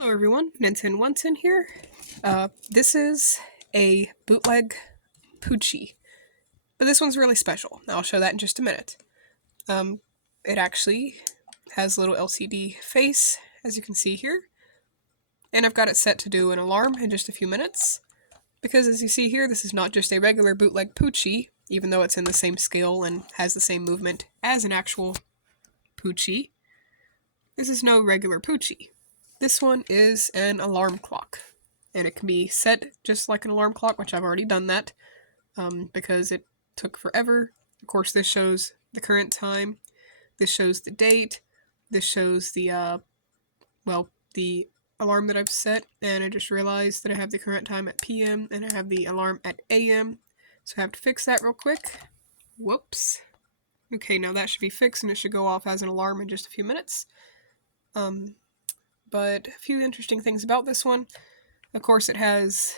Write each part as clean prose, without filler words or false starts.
Hello everyone, Ninten here. This is a bootleg Poo-Chi, but this one's really special. I'll show that in just a minute. It actually has a little LCD face, as you can see here, and I've got it set to do an alarm in just a few minutes, because as you see here, this is not just a regular bootleg Poo-Chi, even though it's in the same scale and has the same movement as an actual Poo-Chi. This is no regular Poo-Chi. This one is an alarm clock, and it can be set just like an alarm clock, which I've already done that because it took forever. Of course, this shows the current time, this shows the date, this shows the the alarm that I've set, and I just realized that I have the current time at PM and I have the alarm at AM, so I have to fix that real quick. Whoops. Okay, now that should be fixed and it should go off as an alarm in just a few minutes. But a few interesting things about this one. Of course, it has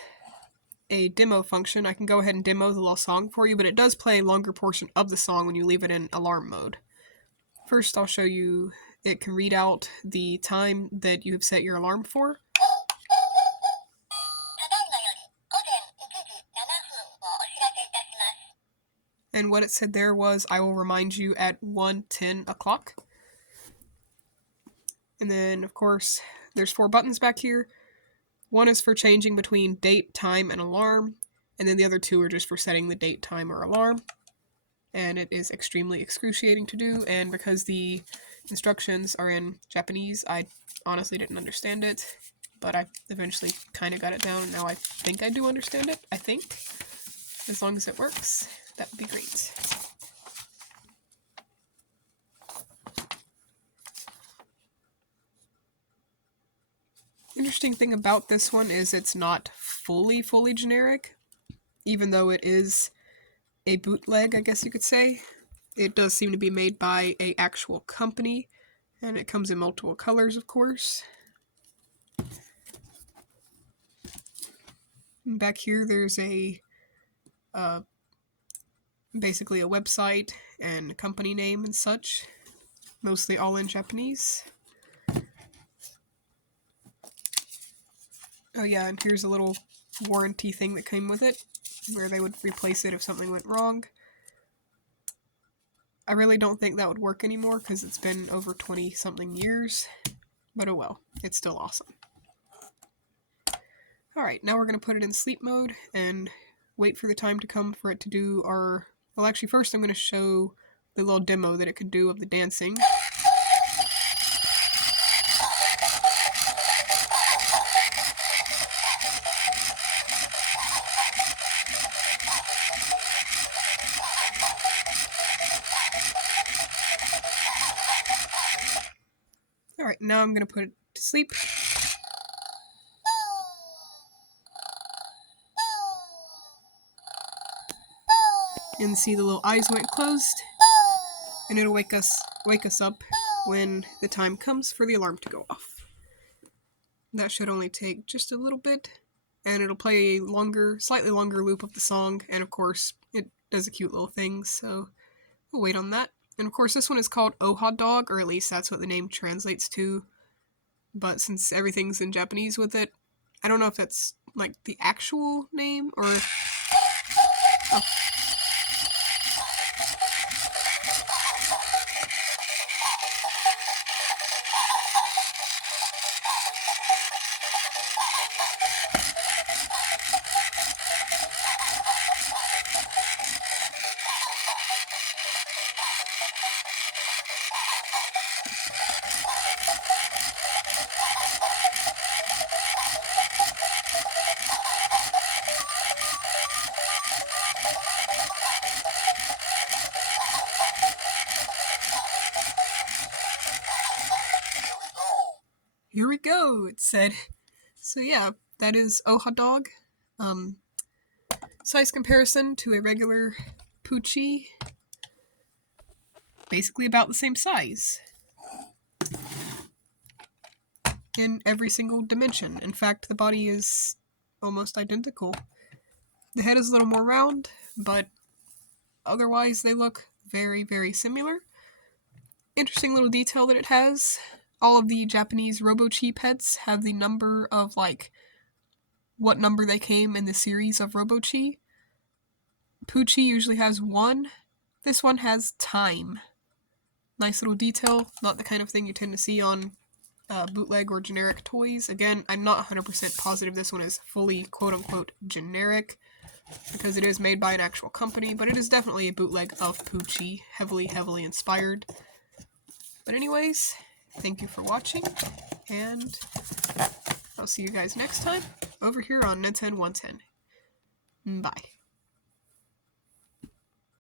a demo function. I can go ahead and demo the little song for you, but it does play a longer portion of the song when you leave it in alarm mode. First, I'll show you it can read out the time that you have set your alarm for. And what it said there was, I will remind you at 1:10 o'clock. And then, of course, there's 4 buttons back here. One is for changing between date, time, and alarm, and then the other 2 are just for setting the date, time, or alarm. And it is extremely excruciating to do, and because the instructions are in Japanese, I honestly didn't understand it, but I eventually kind of got it down, and now I think I do understand it, I think. As long as it works, that would be great. Interesting thing about this one is it's not fully generic, even though it is a bootleg, I guess you could say. It does seem to be made by an actual company, and it comes in multiple colors, of course. And back here there's a basically a website and a company name and such, mostly all in Japanese. Oh yeah, and here's a little warranty thing that came with it, where they would replace it if something went wrong. I really don't think that would work anymore because it's been over 20-something years, but oh well, it's still awesome. Alright, now we're going to put it in sleep mode and wait for the time to come for it to do our... Well, actually, first I'm going to show the little demo that it could do of the dancing. Alright, now I'm going to put it to sleep. And see the little eyes went closed, and it'll wake us up when the time comes for the alarm to go off. That should only take just a little bit, and it'll play a slightly longer loop of the song, and of course it does a cute little thing, so we'll wait on that. And of course this one is called Oha Dog, or at least that's what the name translates to, but since everything's in Japanese with it, I don't know if that's like the actual name or... Oh. Here we go, it said. So yeah, that is Oha Dog. Size comparison to a regular Poo-Chi. Basically about the same size. In every single dimension. In fact, the body is almost identical. The head is a little more round, but otherwise they look very, very similar. Interesting little detail that it has all of the Japanese Robo-Chi pets have the number of, like, what number they came in the series of Robo-Chi. Poo-Chi usually has 1. This one has time. Nice little detail, not the kind of thing you tend to see on bootleg or generic toys. Again, I'm not 100% positive this one is fully quote-unquote generic, because it is made by an actual company, but it is definitely a bootleg of Poo-Chi, heavily inspired. But anyways, thank you for watching, and I'll see you guys next time over here on Nintendo 110. Bye.